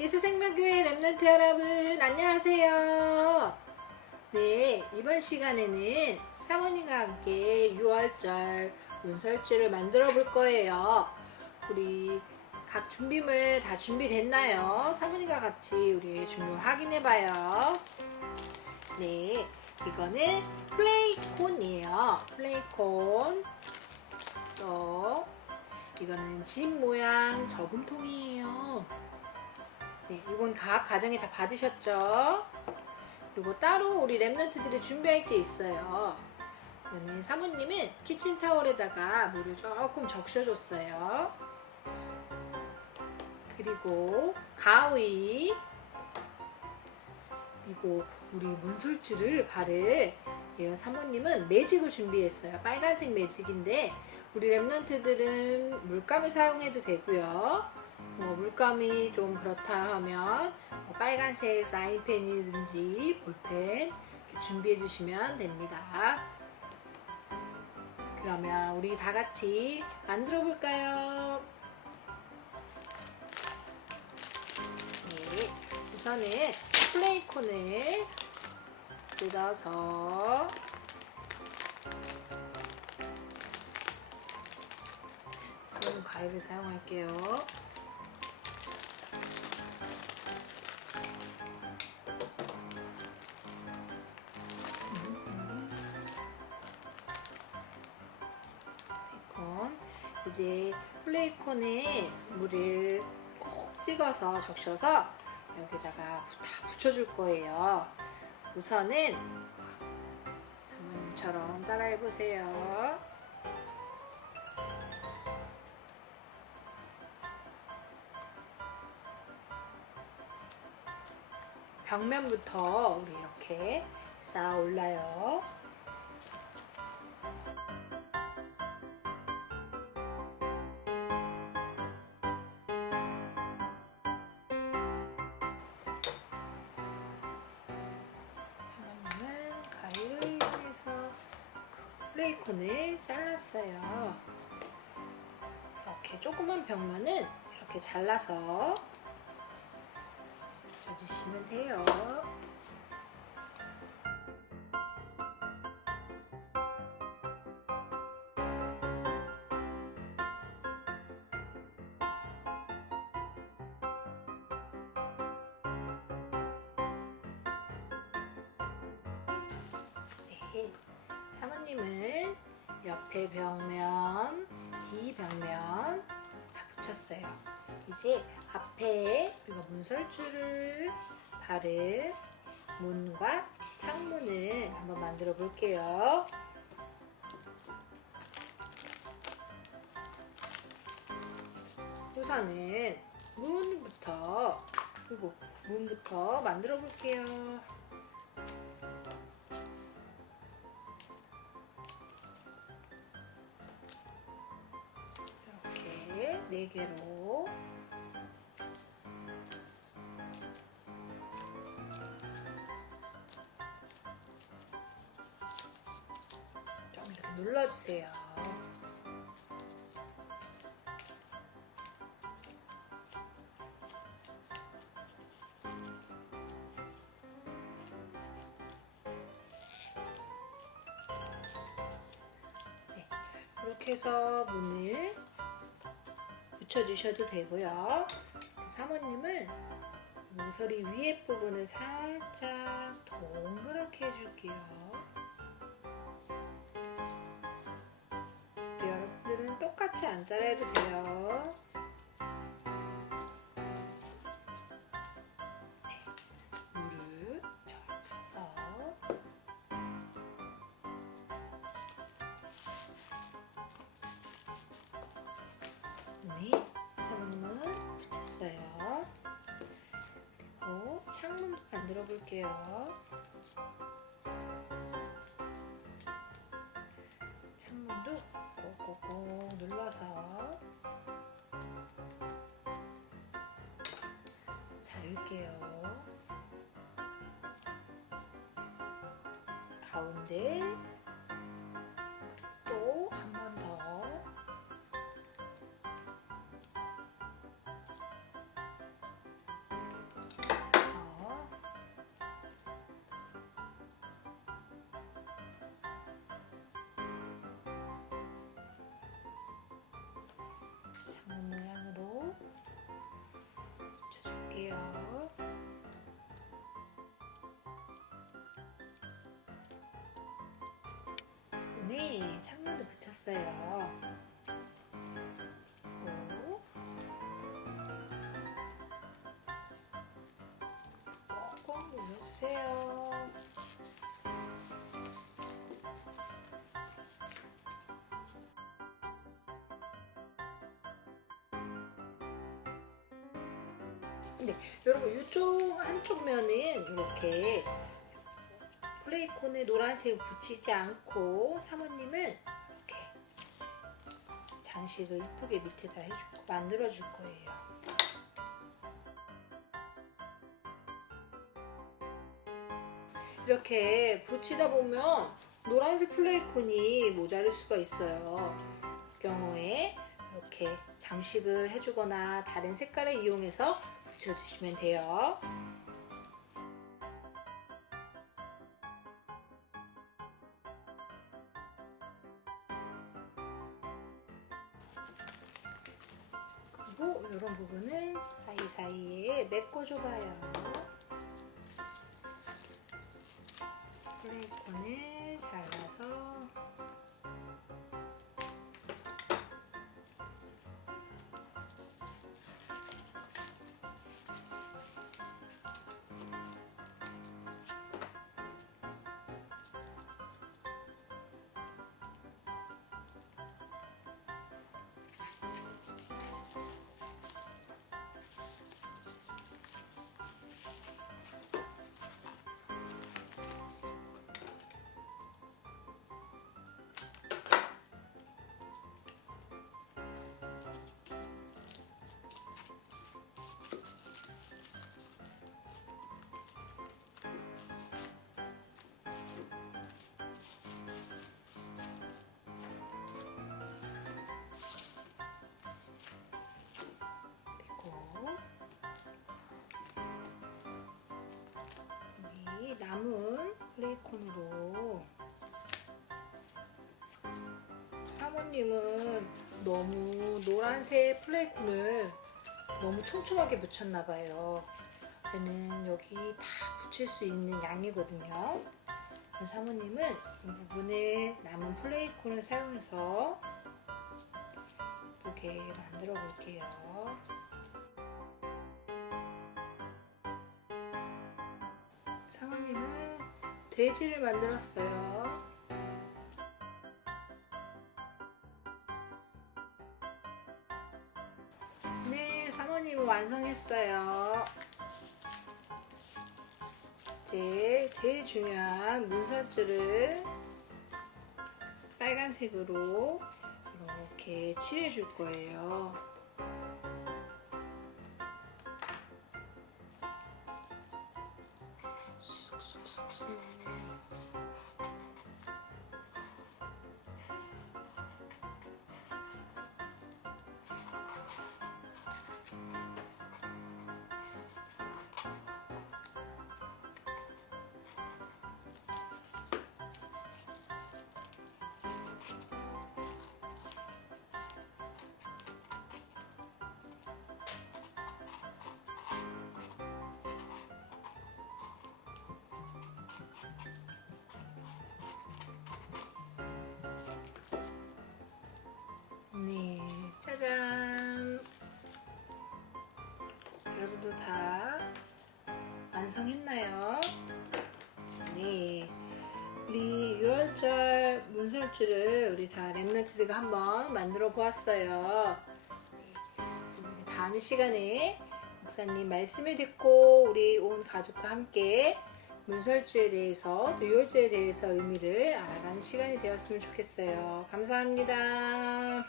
예수생명교회 랩런트 여러분 안녕하세요. 네 이번 시간에는 사모님과 함께 6월절 문설주를 만들어 볼 거예요. 우리 각 준비물 다 준비됐나요? 사모님과 같이 우리 준비 확인해 봐요. 네 이거는 플레이콘이에요. 플레이콘 또 이거는 집 모양 저금통이에요. 네, 이건 각 가정에 다 받으셨죠? 그리고 따로 우리 랩런트들이 준비할 게 있어요. 이거는 사모님은 키친타월에다가 물을 조금 적셔줬어요. 그리고 가위 그리고 우리 문설주를 바를 예, 사모님은 매직을 준비했어요. 빨간색 매직인데 우리 랩런트들은 물감을 사용해도 되고요. 뭐 물감이 좀 그렇다 하면 뭐 빨간색 사인펜이든지 볼펜 준비해 주시면 됩니다. 그러면 우리 다 같이 만들어 볼까요? 네, 우선은 플레이콘을 뜯어서 저는 가위를 사용할게요. 이제 플레이콘에 물을 꼭 찍어서 적셔서 여기다가 다 붙여줄 거예요. 우선은 사모님처럼 따라해보세요. 벽면부터 우리 이렇게 쌓아 올라요. 플레이콘을 잘랐어요. 이렇게 조그만 벽면은 이렇게 잘라서 붙여주시면 돼요. 사모님은 옆에 벽면, 뒤 벽면 다 붙였어요. 이제 앞에 우리가 문설주를 바른 문과 창문을 한번 만들어 볼게요. 우선은 문부터 그리고 문부터 만들어 볼게요. 이렇게 네 개로 좀 이렇게 눌러주세요. 네, 이렇게 해서 문을 붙여주셔도 되고요. 사모님은 모서리 위에 부분을 살짝 동그랗게 해줄게요. 여러분들은 똑같이 안 따라해도 돼요. 만들어 볼게요. 창문도 꼭꼭꼭 눌러서 자를게요. 가운데 네, 창문도 붙였어요. 그리고 눌러주세요. 네, 여러분 이쪽 한쪽 면은 이렇게 플레이콘에 노란색 붙이지 않고 사모님은 이렇게 장식을 이쁘게 밑에다 해줄 거, 만들어 줄 거예요. 이렇게 붙이다 보면 노란색 플레이콘이 모자랄 수가 있어요. 그 경우에 이렇게 장식을 해주거나 다른 색깔을 이용해서 붙여주시면 돼요. 그리고 이런 부분은 사이사이에 메꿔줘봐요. 플레이콘을 잘라서 사모님은 너무 노란색 플레이콘을 너무 촘촘하게 붙였나 봐요. 얘는 여기 다 붙일 수 있는 양이거든요. 사모님은 이 부분에 남은 플레이콘을 사용해서 예쁘게 만들어 볼게요. 상어님은 돼지를 만들었어요. 완성했어요. 이제 제일 중요한 문설줄을 빨간색으로 이렇게 칠해 줄 거예요. 네, 다 완성했나요? 네. 우리 6월절 문설줄을 우리 다 랩나트들과 한번 만들어 보았어요. 네. 다음 시간에 목사님 말씀을 듣고 우리 온 가족과 함께 문설주에 대해서 또 6월주에 대해서 의미를 알아가는 시간이 되었으면 좋겠어요. 감사합니다.